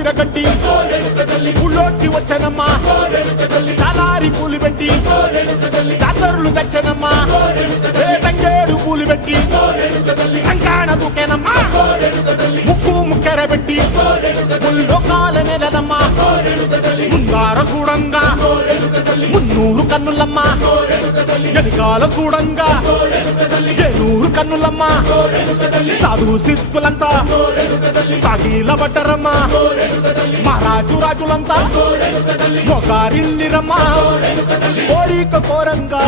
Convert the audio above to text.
చీరగట్టి ఊళ్ళోకి వచ్చనమ్మా చాలారి పూలు పెట్టి జాతరులు తెచ్చనమ్మా తంగేడు పూలు పెట్టి కంకాణ దూకేనమ్మా ముక్కు ముక్కెర పెట్టి ముల్లోకాల నెలనమ్మా ముందార చూడంగా మున్నూరు కన్నులమ్మా వెనకాల చూడంగా ఏనూరు కన్నులమ్మా సాధు సిద్ధులంతా సాగిల బట్టరమ్మా మహారాజు రాజులంతా మొగారిల్లిరమ్మా కోరిక కోరంగా